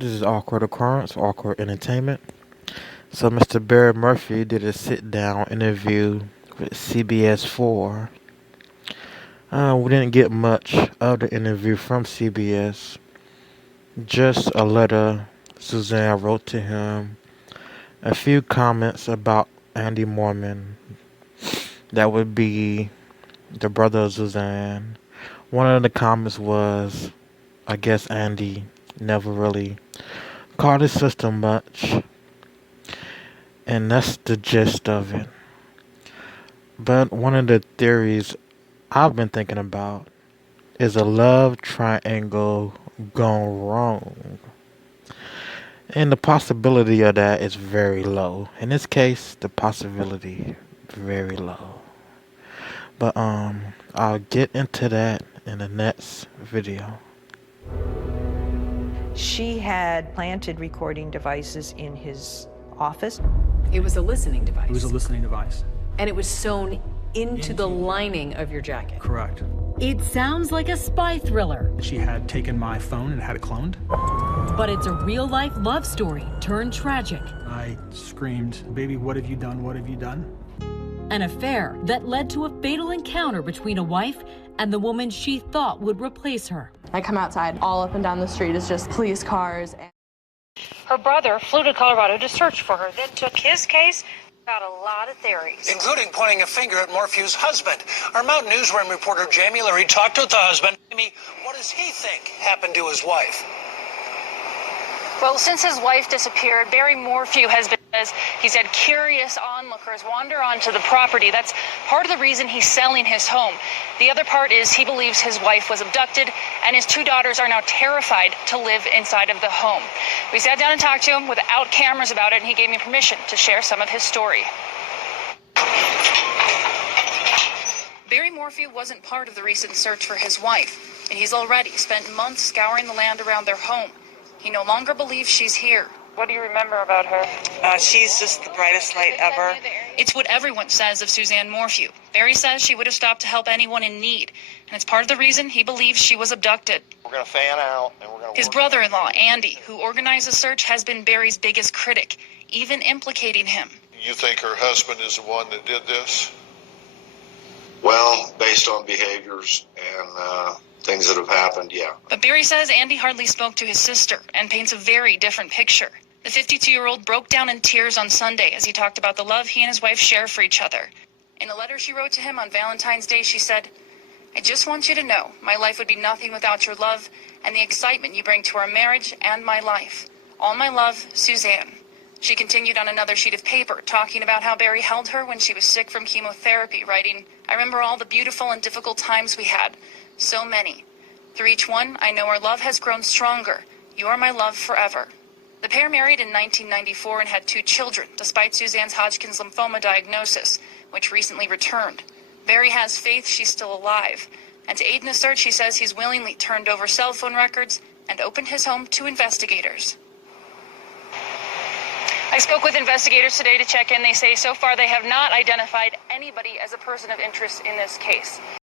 This is Awkward Occurrence, Awkward Entertainment. So, Mr. Barry Murphy did a sit down interview with CBS 4. We didn't get much of the interview from CBS, just a letter Suzanne wrote to him, a few comments about Andy Mormon. That would be the brother of Suzanne. One of the comments was, I guess Andy never really called his sister much, and that's the gist of it. But one of the theories I've been thinking about is a love triangle gone wrong. And the possibility of that is very low. In this case, the possibility very low. But I'll get into that in the next video. She had planted recording devices in his office. It was a listening device. It was a listening device. And it was sewn into the lining of your jacket. Correct. It sounds like a spy thriller, She had taken my phone and had it cloned. but it's a real-life love story turned tragic. I screamed, "Baby, what have you done? What have you done?" An affair that led to a fatal encounter between a wife and the woman she thought would replace her. I come outside, all up and down the street is just police cars. Her brother flew to Colorado to search for her, then took his case. Got a lot of theories. Including pointing a finger at Morphew's husband. Our Mountain Newsroom reporter Jamie Leary talked with the husband. Jamie, what does he think happened to his wife? Well, since his wife disappeared, Barry Morphew has been, as he's had curious onlookers wander onto the property. That's part of the reason he's selling his home. The other part is he believes his wife was abducted, and his two daughters are now terrified to live inside of the home. We sat down and talked to him without cameras about it, and he gave me permission to share some of his story. Barry Morphew wasn't part of the recent search for his wife, and he's already spent months scouring the land around their home. He no longer believes she's here. What do you remember about her? She's just the brightest light ever. It's what everyone says of Suzanne Morphew. Barry says she would have stopped to help anyone in need, and it's part of the reason he believes she was abducted. We're going to fan out, and we're going to... His brother-in-law, Andy, who organized the search, has been Barry's biggest critic, even implicating him. You think her husband is the one that did this? Well, based on behaviors and things that have happened, yeah. But Barry says Andy hardly spoke to his sister and paints a very different picture. The 52-year-old broke down in tears on Sunday as he talked about the love he and his wife share for each other. In a letter she wrote to him on Valentine's Day, she said, "I just want you to know my life would be nothing without your love and the excitement you bring to our marriage and my life. All my love, Suzanne." She continued on another sheet of paper, talking about how Barry held her when she was sick from chemotherapy, writing, "I remember all the beautiful and difficult times we had. So many. Through each one, I know our love has grown stronger. You are my love forever." The pair married in 1994 and had 2 children, despite Suzanne's Hodgkin's lymphoma diagnosis, which recently returned. Barry has faith she's still alive, and to aid in the search, he says he's willingly turned over cell phone records and opened his home to investigators. I spoke with investigators today to check in. They say so far they have not identified anybody as a person of interest in this case.